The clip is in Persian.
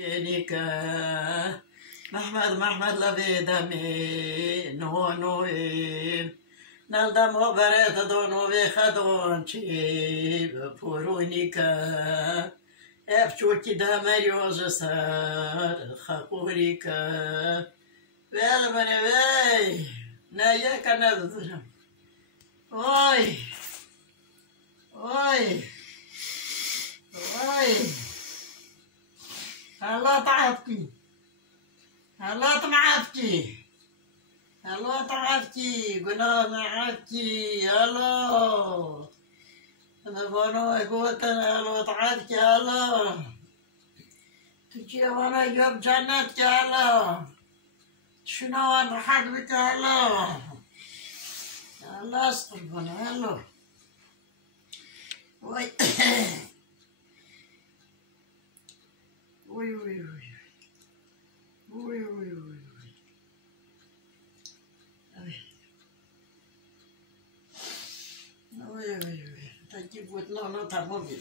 ينيكا محمد لبي دمي نونوين نالدم وبرد دونو بخدون چی بپورونیکا افچوکی دمریوز سر خقوریکا ویل منی وی نه یکا ندارم وای وای وای الله تعبتي الله تعبتي الله تعبتي قلنا تعبتي الله أنا بانو قلت أنا الله تعبتي الله تجي وانا جاب جنتك الله شنو أنا حقك الله الله استغفرنا الله وي وي وي وي وي وي Ôi ôi ôi, ta chỉ buồn lo nó thầm không biết.